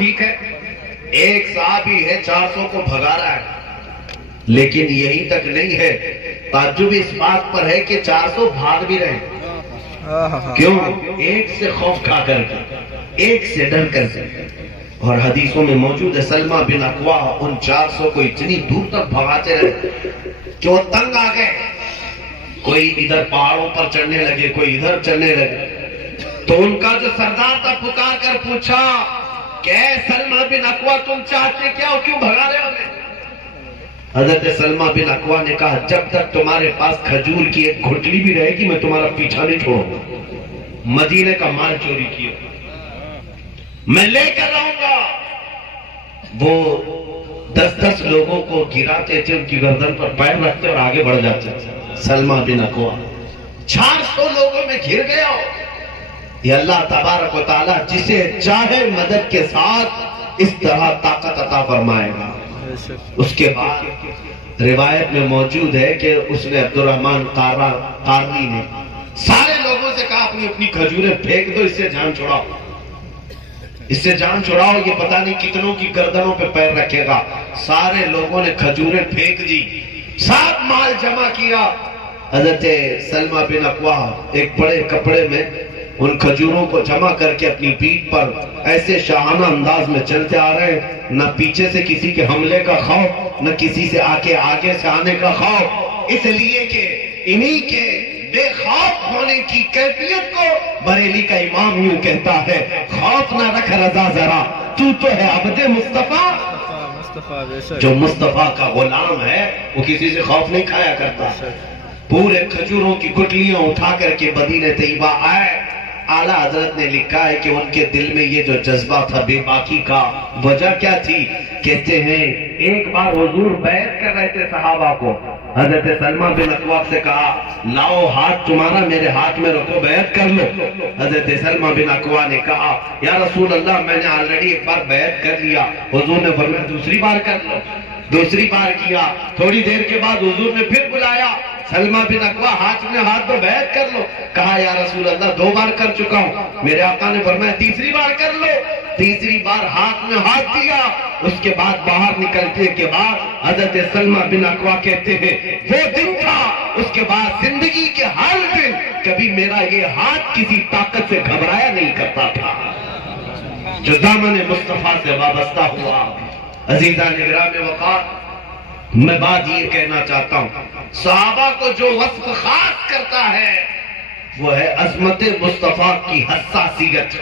ٹھیک ہے، ایک صحابی ہے 400 کو بھگا رہا ہے، لیکن یہی تک نہیں ہے، تعجب اس بات پر ہے کہ 400 بھاگ بھی رہے ہیں۔ کیوں؟ ایک سے خوف کھا کر کے، ایک سے ڈر کر کے۔ اور حدیثوں میں موجود ہے سلمہ بن اکوا ان 400 کو اتنی دور تک بھگاتے رہے کہ وہ تنگ آ گئے، کوئی ادھر پہاڑوں پر چڑھنے لگے، کوئی ادھر چڑھنے لگے۔ تو ان کا جو سردار تھا پکار کر پوچھا کہ اے سلمہ بن اکوا تم چاہتے کیا ہو، کیوں بھگا رہے ہو ہمیں؟ حضرت سلمہ بن اکوا نے کہا جب تک تمہارے پاس کھجور کی ایک گھٹلی بھی رہے گی میں تمہارا پیچھا نہیں چھوڑوں گا، مدینے کا مال چوری کیا میں لے کر آؤں گا۔ وہ 10 لوگوں کو گراتے تھے، ان کی گردن پر پیر رکھتے اور آگے بڑھ جاتے تھے۔ سلمہ بن اکوا 400 لوگوں میں گھر گیا ہو۔ یہ اللہ تبارک و تعالیٰ جسے چاہے مدد کے ساتھ اس طرح طاقت عطا فرمائے گا۔ اس کے بعد روایت میں موجود ہے کہ اس نے عبد الرحمن قارنی نے سارے لوگوں سے کہا اپنی اپنی کھجوریں پھینک دو، اس سے جان چھڑاؤ، اس سے جان چھڑاؤ، یہ پتہ نہیں کتنوں کی گردنوں پہ پیر رکھے گا۔ سارے لوگوں نے کھجوریں پھینک دی، سب مال جمع کیا۔ حضرت سلمہ بن اکوا ایک بڑے کپڑے میں ان کھجوروں کو جمع کر کے اپنی پیٹھ پر ایسے شاہانہ انداز میں چلتے آ رہے ہیں، نہ پیچھے سے کسی کے حملے کا خوف، نہ کسی سے آگے سے آنے کا خوف، اس لیے کہ انہی کے بے خوف ہونے کی کیفیت کو بریلی کا امام یوں کہتا ہے، خوف نہ رکھ رضا ذرا تو ہے عبد مصطفیٰ۔ جو مصطفیٰ کا غلام ہے وہ کسی سے خوف نہیں کھایا کرتا۔ پورے کھجوروں کی گٹلیاں اٹھا کر کے مدینہ طیبہ آئے۔ اعلیٰ حضرت نے لکھا ہے کہ ان کے دل میں یہ جو جذبہ تھا بے باکی کا، وجہ کیا تھی؟ کہتے ہیں ایک بار حضور بیعت کر رہے تھے صحابہ کو، حضرت سلمہ بن اکوا سے کہا لاؤ ہاتھ تمہارا میرے ہاتھ میں رکھو، بیعت کر لو۔ حضرت سلمہ بن اکوا نے کہا یا رسول اللہ میں نے آلریڈی ایک بار بیعت کر لیا۔ حضور نے فرمایا دوسری بار کر لو۔ دوسری بار کیا، تھوڑی دیر کے بعد حضور نے پھر بلایا، سلمہ بن اکوا ہاتھ میں ہاتھ دو، بیعت کر لو۔ کہا یا رسول اللہ 2 بار کر چکا ہوں۔ میرے آقا نے فرمایا تیسری بار کر لو۔ تیسری بار ہاتھ میں ہاتھ دیا۔ اس کے بعد باہر نکلتے کے بعد حضرت سلمہ بن اکوا کہتے ہیں وہ دن تھا، اس کے بعد زندگی کے ہر دن کبھی میرا یہ ہاتھ کسی طاقت سے گھبرایا نہیں کرتا تھا جو دامن مصطفیٰ سے وابستہ ہوا۔ عزیزان گرامی وقار، میں بات یہ کہنا چاہتا ہوں، صحابہ کو جو وصف خاص کرتا ہے وہ ہے عظمت مصطفیٰ کی حساسیت۔